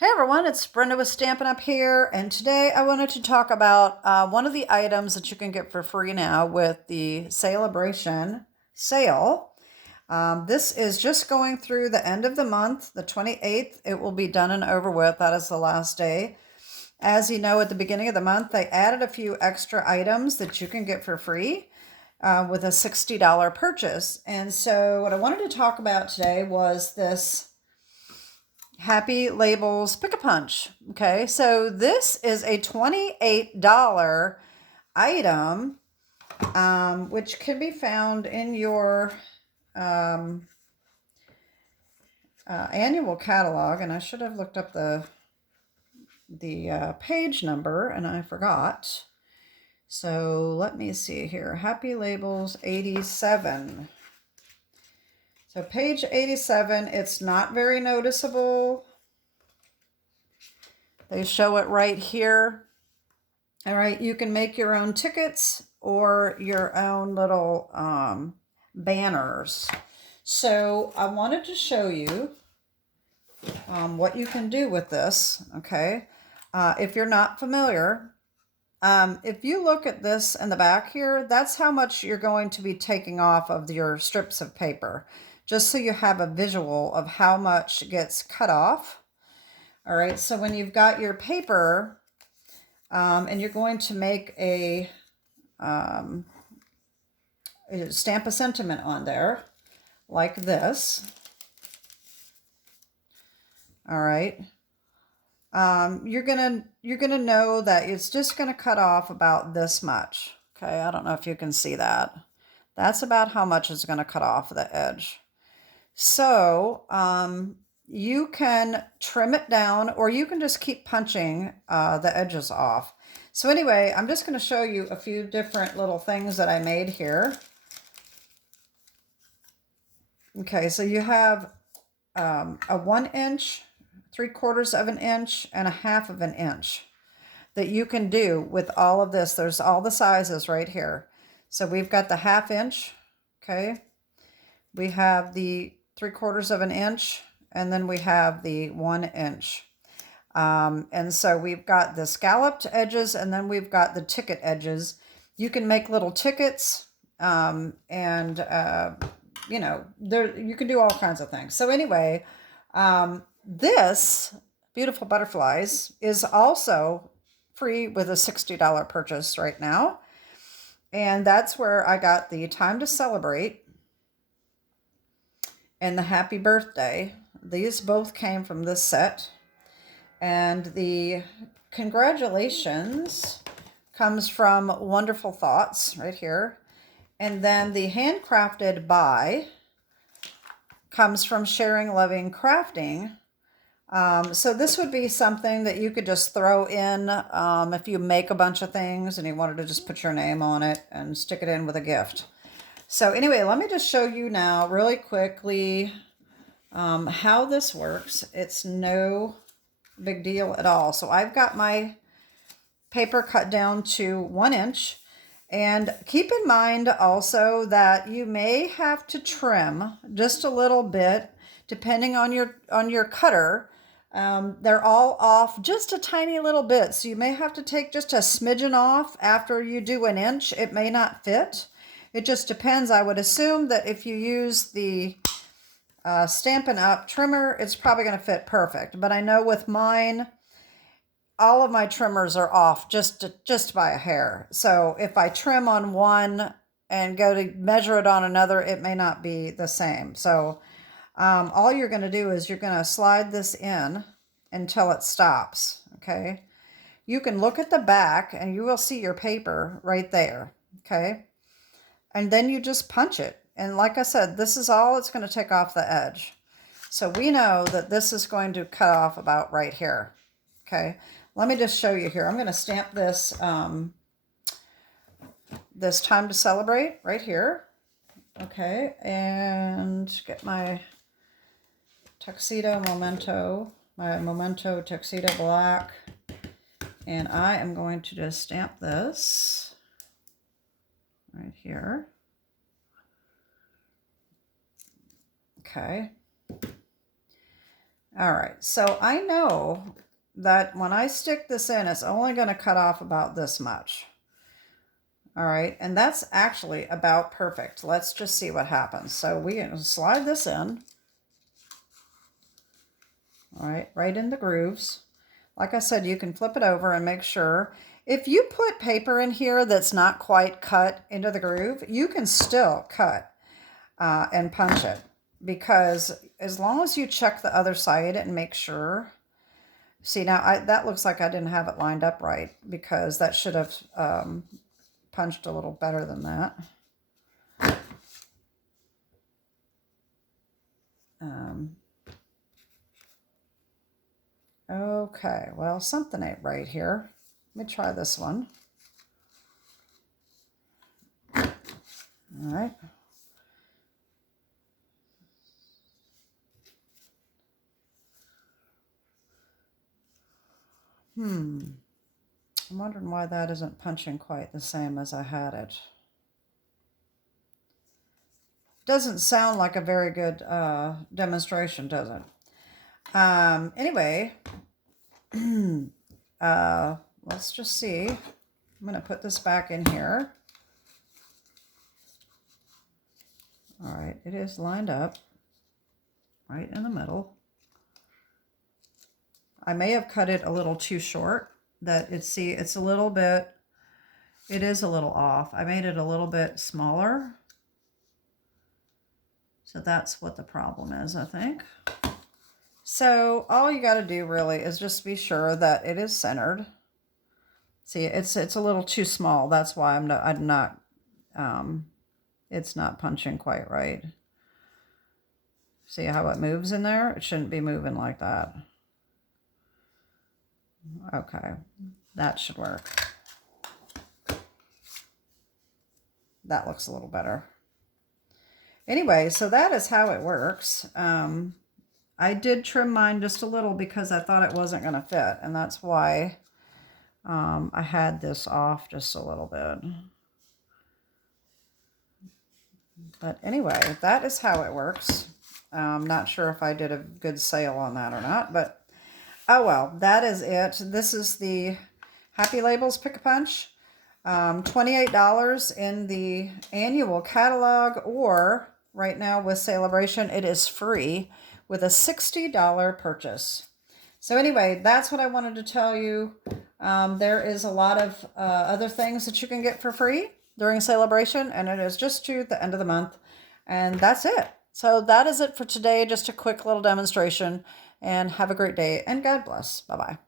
Hey everyone, it's Brenda with Stampin' Up here, and today I wanted to talk about one of the items that you can get for free now with the Sale-A-Bration sale. This is just going through the end of the month, the 28th. It will be done and over with. That is the last day. As you know, at the beginning of the month, they added a few extra items that you can get for free with a $60 purchase. And so what I wanted to talk about today was this Happy Labels Pick-a-Punch. Okay, so this is a $28 item, which can be found in your annual catalog. And I should have looked up the page number, and I forgot. So let me see here. Happy Labels 87. So page 87, it's not very noticeable. They show it right here. All right, you can make your own tickets or your own little banners. So I wanted to show you what you can do with this, okay? If you're not familiar, if you look at this in the back here, that's how much you're going to be taking off of your strips of paper, just so you have a visual of how much gets cut off. All right, so when you've got your paper and you're going to make a stamp a sentiment on there like this. All right. You're gonna know that it's just gonna cut off about this much. Okay, I don't know if you can see that. That's about how much it's gonna cut off the edge. So you can trim it down, or you can just keep punching the edges off. So anyway, I'm just going to show you a few different little things that I made here. Okay, so you have a 1 inch, 3/4 of an inch, and a 1/2 of an inch that you can do with all of this. There's all the sizes right here. So we've got the 1/2 inch, okay? We have the 3/4 of an inch, and then we have the 1 inch. And so we've got the scalloped edges, and then we've got the ticket edges. You can make little tickets, you know, you can do all kinds of things. So anyway, this Beautiful Butterflies is also free with a $60 purchase right now. And that's where I got the Time to Celebrate and the Happy Birthday. These both came from this set. And the Congratulations comes from Wonderful Thoughts right here. And then the Handcrafted By comes from Sharing Loving Crafting. So this would be something that you could just throw in if you make a bunch of things and you wanted to just put your name on it and stick it in with a gift. So anyway, let me just show you now really quickly how this works. It's no big deal at all. So I've got my paper cut down to 1 inch, and keep in mind also that you may have to trim just a little bit depending on your cutter. They're all off just a tiny little bit, so you may have to take just a smidgen off after you do 1 inch. It may not fit. It just depends. I would assume that if you use the Stampin' Up trimmer, it's probably going to fit perfect. But I know with mine, all of my trimmers are off just by a hair. So if I trim on one and go to measure it on another, it may not be the same. So all you're going to do is you're going to slide this in until it stops. Okay. You can look at the back and you will see your paper right there. Okay. And then you just punch it. And like I said, this is all it's going to take off the edge. So we know that this is going to cut off about right here. Okay, let me just show you here. I'm going to stamp this, this Time to Celebrate right here. Okay, and get my tuxedo memento, my memento tuxedo black. And I am going to just stamp this right here. Okay. All right, so I know that when I stick this in, it's only going to cut off about this much. All right, and that's actually about perfect. Let's just see what happens. So we can slide this in. All right, right in the grooves. Like I said, you can flip it over and make sure. If you put paper in here that's not quite cut into the groove, you can still cut and punch it, because as long as you check the other side and make sure. See, now that looks like I didn't have it lined up right, because that should have punched a little better than that. Okay, well, something ain't right here. Let me try this one. All right. I'm wondering why that isn't punching quite the same as I had it. Doesn't sound like a very good demonstration, does it? Anyway, let's just see. I'm going to put this back in here. All right, it is lined up right in the middle. I may have cut it a little too short. It's a little bit, it is a little off. I made it a little bit smaller. So that's what the problem is, I think. So all you got to do really is just be sure that it is centered. See, it's a little too small. That's why it's not punching quite right. See how it moves in there? It shouldn't be moving like that. Okay, that should work. That looks a little better. Anyway, so that is how it works. I did trim mine just a little because I thought it wasn't going to fit, and that's why I had this off just a little bit. But anyway, that is how it works. I'm not sure if I did a good sale on that or not, but oh well, that is it. This is the Happy Labels Pick-a-Punch. $28 in the annual catalog, or right now with Sale-A-Bration, it is free with a $60 purchase. So anyway, that's what I wanted to tell you. There is a lot of other things that you can get for free during Sale-A-Bration, and it is just to the end of the month. And that's it. So that is it for today. Just a quick little demonstration, and have a great day, and God bless. Bye-bye.